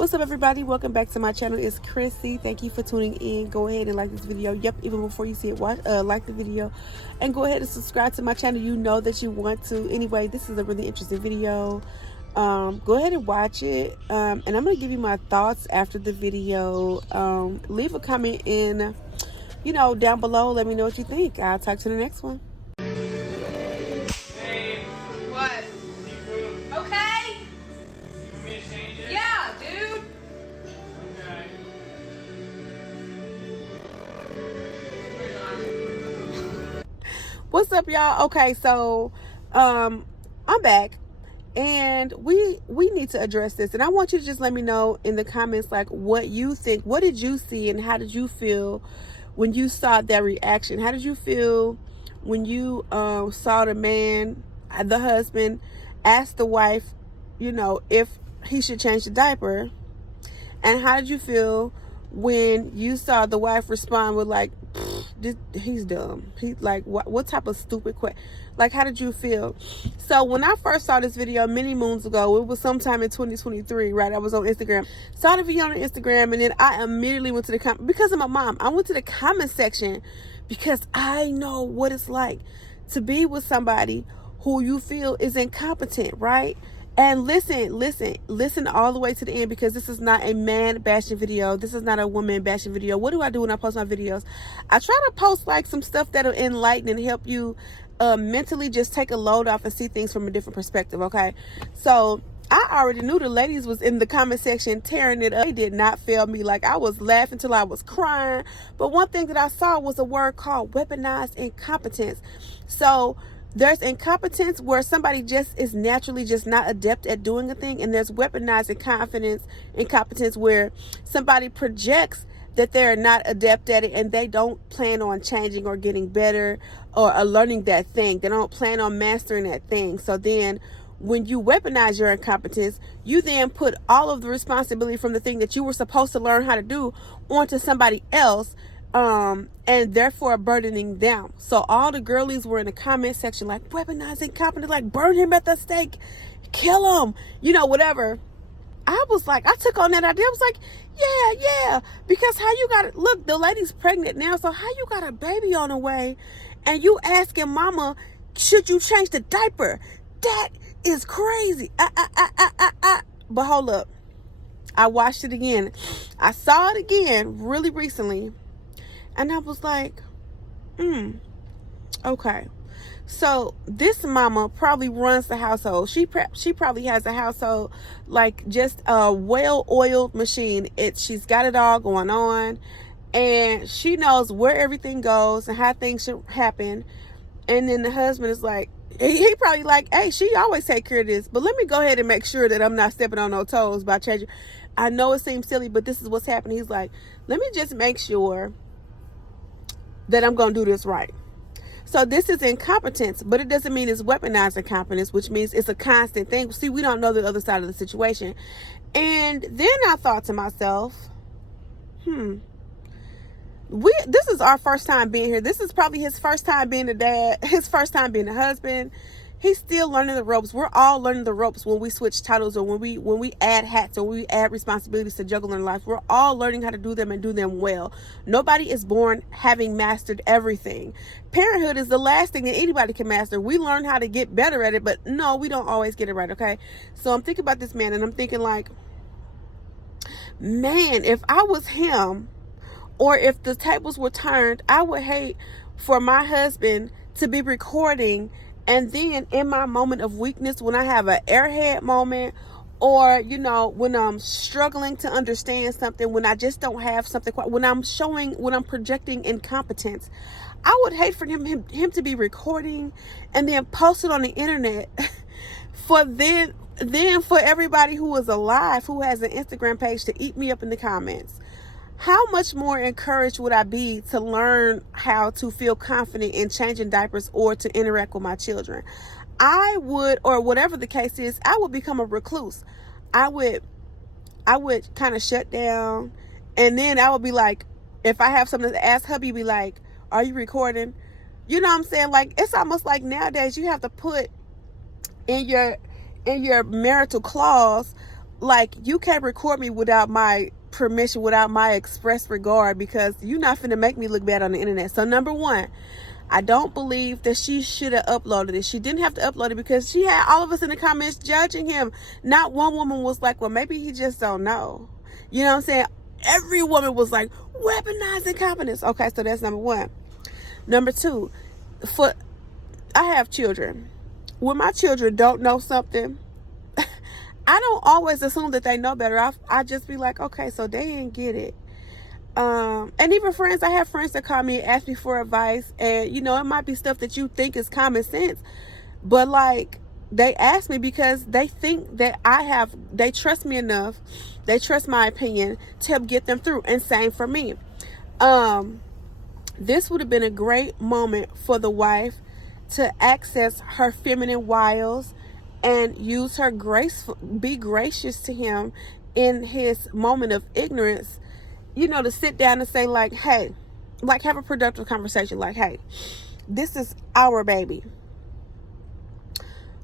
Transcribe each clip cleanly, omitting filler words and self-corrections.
What's up, everybody? Welcome back to my channel. It's Chrissy. Thank you for tuning in. Go ahead and like this video. Yep, even before you see it, like the video and go ahead and subscribe to my channel. You know that you want to. Anyway, this is a really interesting video. Go ahead and watch it, and I'm gonna give you my thoughts after the video. Leave a comment in, down below. Let me know what you think. I'll talk to the next one. Hey, What? seafood. Okay. You want me to change it? Yeah, dude. Okay. What's up, y'all? Okay, so I'm back, and we need to address this, and I want you to just let me know in the comments, like, what you think. What did you see, and how did you feel when you saw that reaction? How did you feel when you saw the man, the husband, ask the wife, if he should change the diaper? And how did you feel when you saw the wife respond with, like, he's dumb? He, like, what type of stupid question? Like, how did you feel? So when I first saw this video many moons ago, it was sometime in 2023, right? I was on Instagram, saw the video on Instagram, and then I immediately went to the because of my mom, I went to the comment section because I know what it's like to be with somebody who you feel is incompetent, right? And listen all the way to the end, because this is not a man bashing video. This is not a woman bashing video. What do I do when I post my videos? I try to post like some stuff that'll enlighten and help you mentally just take a load off and see things from a different perspective, okay? So I already knew the ladies was in the comment section tearing it up. They did not fail me. Like, I was laughing till I was crying. But one thing that I saw was a word called weaponized incompetence. So there's incompetence where somebody just is naturally just not adept at doing a thing, and there's weaponized incompetence where somebody projects that they're not adept at it and they don't plan on changing or getting better or learning that thing. They don't plan on mastering that thing. So then when you weaponize your incompetence, you then put all of the responsibility from the thing that you were supposed to learn how to do onto somebody else, and therefore burdening them. So all the girlies were in the comment section like, weaponizing competence, like, burn him at the stake, kill him, whatever. I was like, I took on that idea. I was like, yeah, because how you got it? Look, the lady's pregnant now, so how you got a baby on the way and you asking mama, should you change the diaper? That is crazy. But hold up, I watched it again. I saw it again really recently, and I was like, okay. So this mama probably runs the household. She probably has a household like just a well-oiled machine. She's got it all going on, and she knows where everything goes and how things should happen. And then the husband is like, he probably like, hey, she always take care of this, but let me go ahead and make sure that I'm not stepping on no toes by changing. I know it seems silly, but this is what's happening. He's like, let me just make sure that I'm going to do this right. So this is incompetence, but it doesn't mean it's weaponized incompetence, which means it's a constant thing. See, we don't know the other side of the situation. And then I thought to myself, this is our first time being here. This is probably his first time being a dad, his first time being a husband. He's still learning the ropes. We're all learning the ropes when we switch titles, or when we add hats, or we add responsibilities to juggle in life. We're all learning how to do them and do them well. Nobody is born having mastered everything. Parenthood is the last thing that anybody can master. We learn how to get better at it, but no, we don't always get it right, okay? So I'm thinking about this man, and I'm thinking like, man, if I was him, or if the tables were turned, I would hate for my husband to be recording, and then in my moment of weakness, when I have an airhead moment, or, when I'm struggling to understand something, when I just don't have something, when I'm projecting incompetence, I would hate for him to be recording and then post it on the internet for for everybody who is alive, who has an Instagram page, to eat me up in the comments. How much more encouraged would I be to learn how to feel confident in changing diapers or to interact with my children? I would, or whatever the case is, I would become a recluse. I would kind of shut down, and then I would be like, if I have something to ask hubby, be like, are you recording? You know what I'm saying? Like, it's almost like nowadays you have to put in your marital clause like, you can't record me without my permission, without my express regard, because you're not finna make me look bad on the internet. So number one, I don't believe that she should have uploaded it. She didn't have to upload it because she had all of us in the comments judging him. Not one woman was like, well, maybe he just don't know. You know what I'm saying? Every woman was like, weaponizing confidence. Okay, so that's number one. Number two, I have children. When my children don't know something, I don't always assume that they know better. I just be like, okay, so they didn't get it. And even friends, I have friends that call me and ask me for advice, and you know, it might be stuff that you think is common sense, but like, they ask me because they think that they trust me enough, they trust my opinion to help get them through. And same for me. This would have been a great moment for the wife to access her feminine wiles and use her be gracious to him in his moment of ignorance. You know, to sit down and say, like, hey, like, have a productive conversation. Like, hey, this is our baby.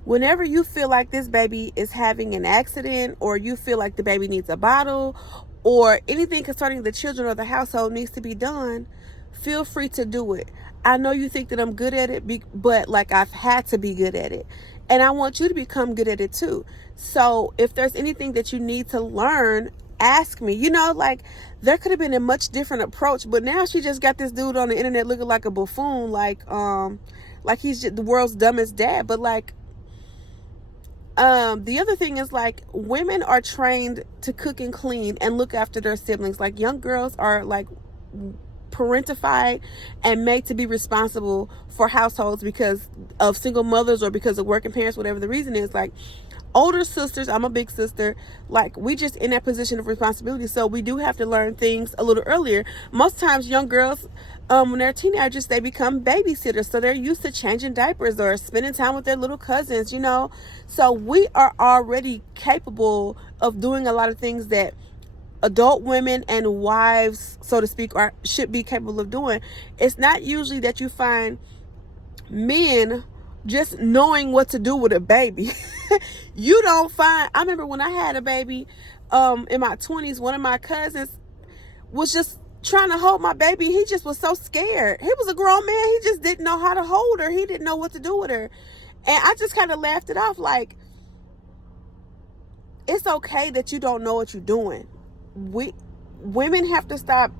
Whenever you feel like this baby is having an accident, or you feel like the baby needs a bottle, or anything concerning the children or the household needs to be done, feel free to do it. I know you think that I'm good at it, but like, I've had to be good at it. And I want you to become good at it too. So if there's anything that you need to learn, ask me. You know, like, there could have been a much different approach, but now she just got this dude on the internet looking like a buffoon, like he's just the world's dumbest dad. But like, the other thing is, like, women are trained to cook and clean and look after their siblings. Like, young girls are like parentified and made to be responsible for households because of single mothers or because of working parents, whatever the reason is. Like, older sisters, I'm a big sister, like, we just in that position of responsibility, so we do have to learn things a little earlier. Most times young girls, when they're teenagers, they become babysitters, so they're used to changing diapers or spending time with their little cousins, you know. So we are already capable of doing a lot of things that adult women and wives, so to speak, should be capable of doing. It's not usually that you find men just knowing what to do with a baby. You don't find, I remember when I had a baby in my 20s, one of my cousins was just trying to hold my baby. He just was so scared. He was a grown man. He just didn't know how to hold her. He didn't know what to do with her. And I just kind of laughed it off, like, it's okay that you don't know what you're doing. Women have to stop.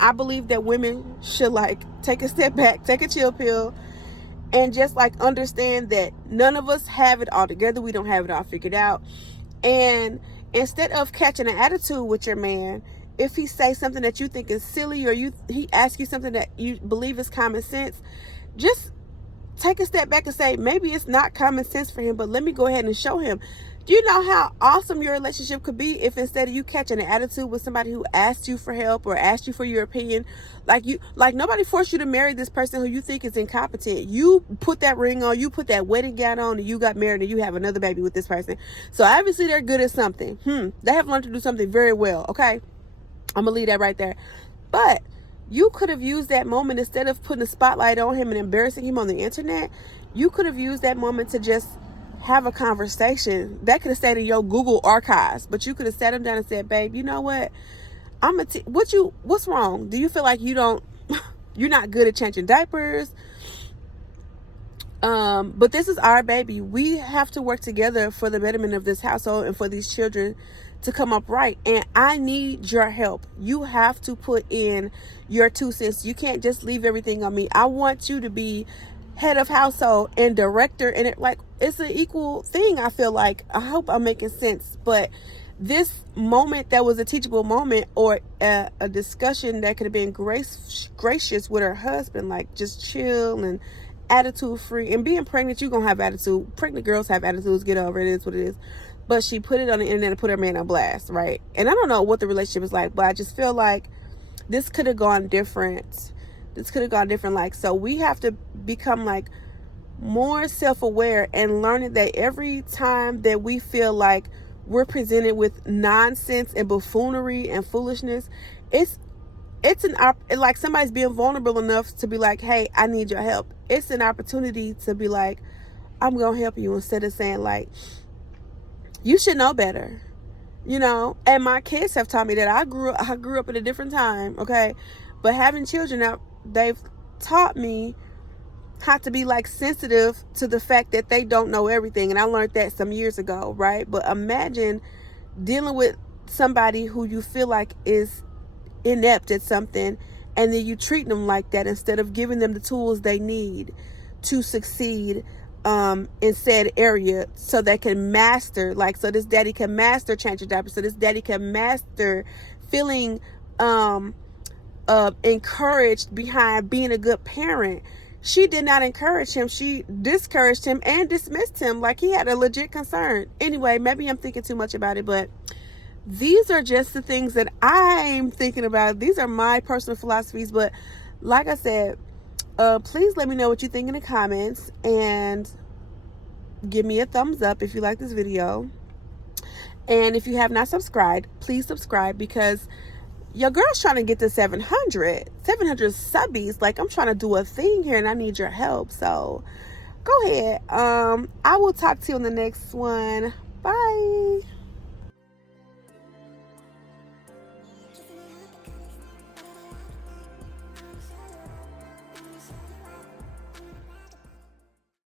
I believe that women should, like, take a step back, take a chill pill, and just, like, understand that none of us have it all together. We don't have it all figured out. And instead of catching an attitude with your man, if he says something that you think is silly, or he asks you something that you believe is common sense, just take a step back and say, maybe it's not common sense for him, but let me go ahead and show him. Do you know how awesome your relationship could be if, instead of you catching an attitude with somebody who asked you for help or asked you for your opinion, like nobody forced you to marry this person who you think is incompetent. You put that ring on, you put that wedding gown on, and you got married, and you have another baby with this person. So obviously they're good at something. They have learned to do something very well. Okay, I'm gonna leave that right there. But you could have used that moment, instead of putting a spotlight on him and embarrassing him on the internet. You could have used that moment to just have a conversation. That could have stayed in your Google archives, but you could have sat him down and said, babe, you know what? What's wrong? Do you feel like you're not good at changing diapers? But this is our baby. We have to work together for the betterment of this household and for these children to come up right. And I need your help. You have to put in your 2 cents. You can't just leave everything on me. I want you to be head of household and director, and it's an equal thing. I feel like, I hope I'm making sense. But this moment that was a teachable moment, or a discussion that could have been gracious with her husband, like, just chill and attitude free. And being pregnant, you're gonna have attitude. Pregnant girls have attitudes. Get over it. It is what it is. But she put it on the internet and put her man on blast, right? And I don't know what the relationship is like, but I just feel like this could have gone different. Like, so we have to become, like, more self-aware and learning that every time that we feel like we're presented with nonsense and buffoonery and foolishness, it's like somebody's being vulnerable enough to be like, hey, I need your help. It's an opportunity to be like, I'm gonna help you, instead of saying, like, you should know better. you know. And my kids have taught me that. I grew up at a different time, okay? But having children now, they've taught me how to be like sensitive to the fact that they don't know everything. And I learned that some years ago, right? But imagine dealing with somebody who you feel like is inept at something, and then you treat them like that instead of giving them the tools they need to succeed in said area, so they can master, like, so this daddy can master changing diapers, so this daddy can master feeling encouraged behind being a good parent. She did not encourage him. She discouraged him and dismissed him like he had a legit concern. Anyway, maybe I'm thinking too much about it, but these are just the things that I'm thinking about. These are my personal philosophies. But like I said, please let me know what you think in the comments, and give me a thumbs up if you like this video. And if you have not subscribed, please subscribe, because your girl's trying to get to 700 subbies. Like, I'm trying to do a thing here, and I need your help. So go ahead. I will talk to you on the next one. Bye.